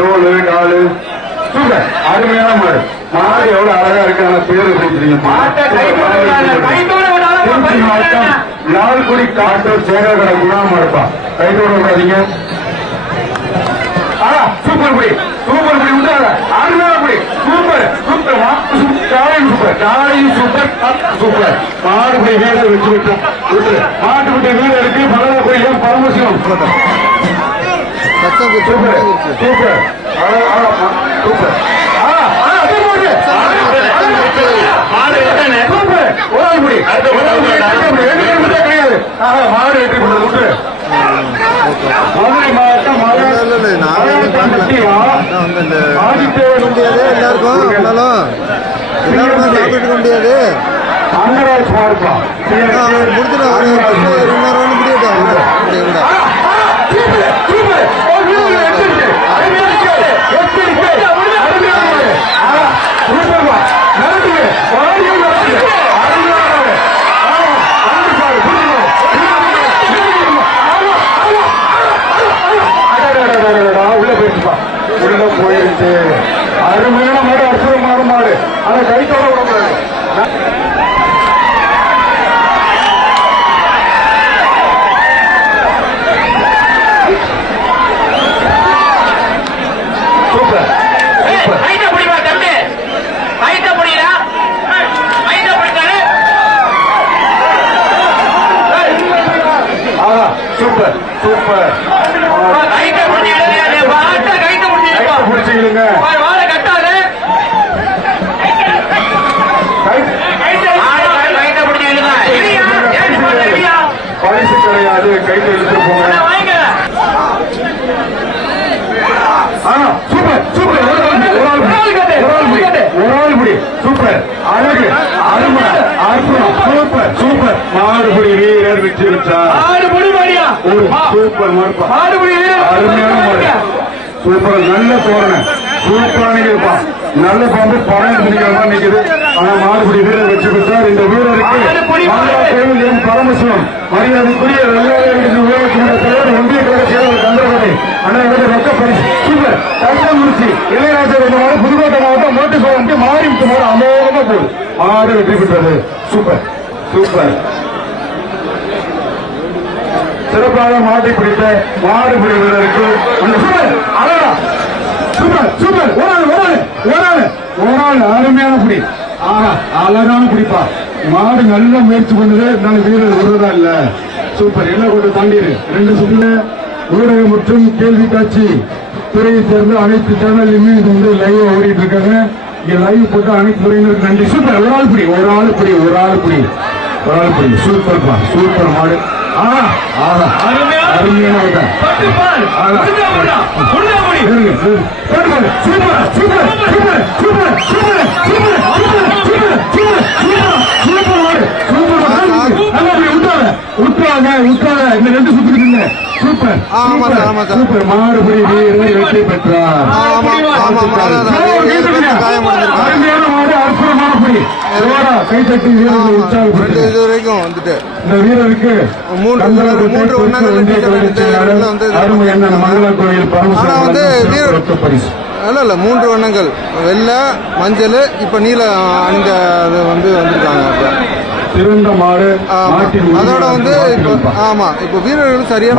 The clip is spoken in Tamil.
ரோடு நாலு சூப்பர் அருமையான மாடு மாடு எவ்வளவு அழகா இருக்கு. ஆனா பேர் திருச்சி மாவட்டம் லால்குடி காட்டூர் சேகரகர குணாம இருப்பா கைத்தோட விடாதீங்க. சூப்பர் குடி. சூப்பர் குடி உண்டாத சூப்பர். சூப்பர். காலையும் சூப்பர். சூப்பர். சூப்பர். மாடுபடி வீடு வச்சு விட்டோம் மாட்டுக்குட்டி வீடு இருக்கு. பரவ கோயிலும் பரமசிவம். மொத்தம் மதுரை மாவட்டம் இல்லை நான் அருமையான மாடு அற்புதமான மாடு. அதை கைத்தோட விடக்கூடாது சூப்பர். சூப்பர். கைத்தை பிடிப்பா, தம்பி. கைத்தை கிடையாது கைத்தை இழுத்துட்டு போங்க. Super super. ஒரு ஆள் புடி, ஒரு ஆள் புடி, ஒரு ஆள் புடி, ஒரு ஆள் புடி சூப்பர். அழகு அருமை அற்புதம். Super super. மாடுபுடி வீரர் வெற்றி பெற்றார். சூப்பர் மாடுபிடி அருமையான மாடு. சூப்பர் நல்ல தோரணை. சூப்பரா நிற்குதுப்பா நல்ல பாம்பு பணம் பிடிக்காம நிக்குது. ஆனா மாடுபிடி வீரர் வெற்றி பெற்றார். இந்த வீரருக்கு கோவில் எம் பரமசிவம் மரியாதைக்குரிய வெள்ளாளர்களுக்கு உலகத்தினுடைய தலைவர் ஒன்றிய கழக செயலாளர் கந்தரகோட்டை அண்ணா ரொக்க பரிசு. சூப்பர். தர்மமுடிச்சி இளையராஜா மாடு புதுக்கோட்டை மாவட்டம் மோட்டு சோழம் மாறி மாடு அமோகமா போகுது மாடு வெற்றி பெற்றது. சூப்பர். சூப்பர். சிறப்பாக மாட்டை பிடித்த வீரருக்கு அந்த சூப்பர். அழகா. சூப்பர். சூப்பர். ஒரு ஆள் ஒரு ஆள் ஒரு ஆள். ஒரு ஆள் அருமையான பிடி ஆஹா அழகான பிடிப்பா மாடு நல்ல முயற்சி பண்ணுது. இருந்தாலும் வீரர் விடுறதா இல்ல. சூப்பர். எல்லாம் கொண்டு தாண்டிடு. ரெண்டு சுற்றுல ஊடகம் மற்றும் கேள்வி காட்சி துறையை சேர்ந்த அனைத்து சேனல்லையுமே இது வந்து லைவ் ஓடிட்டு இருக்காங்க. இங்க லைவ் போட்டு அனைத்து துறையினருக்கு நன்றி. சூப்பர். ஒரு ஆள் பிடி. ஒரு ஆள் பிடி. ஒரு ஆள் பிடி. ஒரு ஆள் பிடி. சூப்பர்ப்பா. சூப்பர் மாடு. ஆஹா ஆஹா. அருமையான விதை. பட்டுப்பால். ஆஹா. சூப்பர் இந்த ரெண்டு சுத்துக்கு இல்ல சூப்பர் சூப்பர் மாடுபுரி இது வரைக்கும் வந்துட்டு. இந்த வீரருக்கு அருமை என்ன மங்கள கோயில் பரமசிவம் பரிசு. இல்லை இல்லை மூன்று வண்ணங்கள் வெள்ளை மஞ்சள் இப்போ நீல அணிந்த அது வந்து வந்திருக்காங்க. இப்போ அதோட வந்து இப்போ ஆமா. இப்போ வீரர்கள் சரியான